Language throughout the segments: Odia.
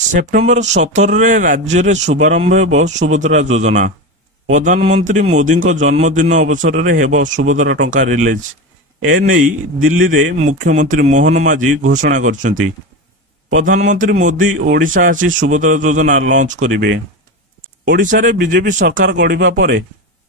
ସେପ୍ଟେମ୍ବର 17ରେ ରାଜ୍ୟରେ ଶୁଭାରମ୍ଭ ହେବ ସୁଭଦ୍ରା ଯୋଜନା। ପ୍ରଧାନମନ୍ତ୍ରୀ ମୋଦିଙ୍କ ଜନ୍ମଦିନ ଅବସରରେ ହେବ ସୁଭଦ୍ରା ଟଙ୍କା ରିଲିଜ୍। ଏନେଇ ଦିଲ୍ଲୀରେ ମୁଖ୍ୟମନ୍ତ୍ରୀ ମୋହନ ମାଝୀ ଘୋଷଣା କରିଛନ୍ତି। ପ୍ରଧାନମନ୍ତ୍ରୀ ମୋଦି ଓଡ଼ିଶା ଆସି ସୁଭଦ୍ରା ଯୋଜନା ଲଞ୍ଚ କରିବେ। ଓଡ଼ିଶାରେ ବିଜେପି ସରକାର ଗଢ଼ିବା ପରେ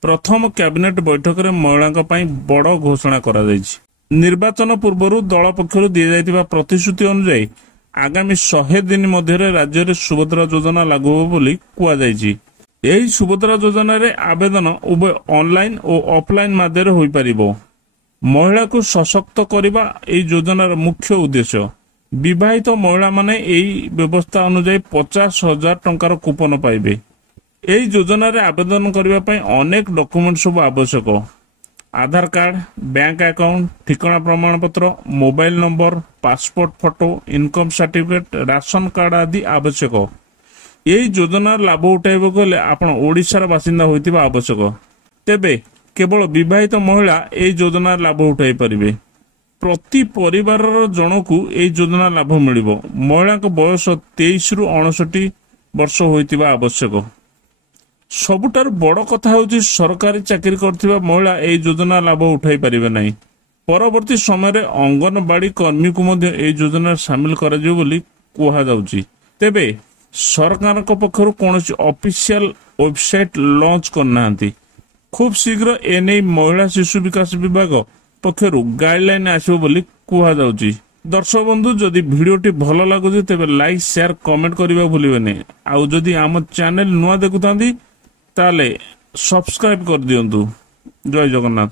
ପ୍ରଥମ କ୍ୟାବିନେଟ୍ ବୈଠକରେ ମହିଳାଙ୍କ ପାଇଁ ବଡ଼ ଘୋଷଣା କରାଯାଇଛି। ନିର୍ବାଚନ ପୂର୍ବରୁ ଦଳ ପକ୍ଷରୁ ଦିଆଯାଇଥିବା ପ୍ରତିଶ୍ରୁତି ଅନୁଯାୟୀ ଆଗାମୀ 100 ଦିନ ମଧ୍ୟରେ ରାଜ୍ୟରେ ସୁଭଦ୍ରା ଯୋଜନା ଲାଗୁ ହେବ ବୋଲି କୁହାଯାଇଛି। ଏହି ସୁଭଦ୍ରା ଯୋଜନାରେ ଆବେଦନ ଉଭୟ ଅନଲାଇନ୍ ଓ ଅଫଲାଇନ୍ ମାଧ୍ୟମରେ ହୋଇପାରିବ। ମହିଳାକୁ ସଶକ୍ତ କରିବା ଏହି ଯୋଜନାର ମୁଖ୍ୟ ଉଦ୍ଦେଶ୍ୟ। ବିବାହିତ ମହିଳାମାନେ ଏହି ବ୍ୟବସ୍ଥା ଅନୁଯାୟୀ 50,000 ଟଙ୍କାର କୁପନ ପାଇବେ। ଏହି ଯୋଜନାରେ ଆବେଦନ କରିବା ପାଇଁ ଅନେକ ଡକୁମେଣ୍ଟ ସବୁ ଆବଶ୍ୟକ। ଆଧାର କାର୍ଡ, ବ୍ୟାଙ୍କ ଆକାଉଣ୍ଟ, ଠିକଣା ପ୍ରମାଣପତ୍ର, mobile number, passport photo, income certificate, ration card ଆଦି ଆବଶ୍ୟକ। ଏହି ଯୋଜନାର ଲାଭ ଉଠାଇବାକୁ ହେଲେ ଆପଣ ଓଡ଼ିଶାର ବାସିନ୍ଦା ହୋଇଥିବା ଆବଶ୍ୟକ। ତେବେ କେବଳ ବିବାହିତ ମହିଳା ଏହି ଯୋଜନାର ଲାଭ ଉଠାଇ ପାରିବେ। ପ୍ରତି ପରିବାରର ଜଣକୁ ଏହି ଯୋଜନା ଲାଭ ମିଳିବ। ମହିଳାଙ୍କ ବୟସ 23ରୁ 59 ବର୍ଷ ହୋଇଥିବା ଆବଶ୍ୟକ। ସବୁଠାରୁ ବଡ଼ କଥା ହେଉଛି ସରକାରୀ ଚାକିରି କରୁଥିବା ମହିଳା ଏହି ଯୋଜନା ଲାଭ ଉଠାଇ ପାରିବେ ନାହିଁ। ପରବର୍ତ୍ତୀ ସମୟରେ ଅଙ୍ଗନବାଡି କର୍ମୀଙ୍କୁ ମଧ୍ୟ ଏହି ଯୋଜନାରେ ସାମିଲ କରାଯିବ ବୋଲି କୁହାଯାଉଛି। ତେବେ ସରକାରଙ୍କ ପକ୍ଷରୁ କୌଣସି ଅଫିସିଆଲ ୱେବସାଇଟ୍ ଲଞ୍ଚ କରିନାହାନ୍ତି। ଖୁବ୍ ଶୀଘ୍ର ଏନେଇ ମହିଳା ଶିଶୁ ବିକାଶ ବିଭାଗ ପକ୍ଷରୁ ଗାଇଡଲାଇନ୍ ଆସିବ ବୋଲି କୁହାଯାଉଛି। ଦର୍ଶକ ବନ୍ଧୁ, ଯଦି ଭିଡିଓଟି ଭଲ ଲାଗୁଛି ତେବେ ଲାଇକ୍, ସେୟାର, କମେଣ୍ଟ କରିବା ଭୁଲିବେନି। ଆଉ ଯଦି ଆମ ଚ୍ୟାନେଲ ନୂଆ ଦେଖୁଥାନ୍ତି ତାହେଲେ ସବସ୍କ୍ରାଇବ କରିଦିଅନ୍ତୁ। ଜୟ ଜଗନ୍ନାଥ।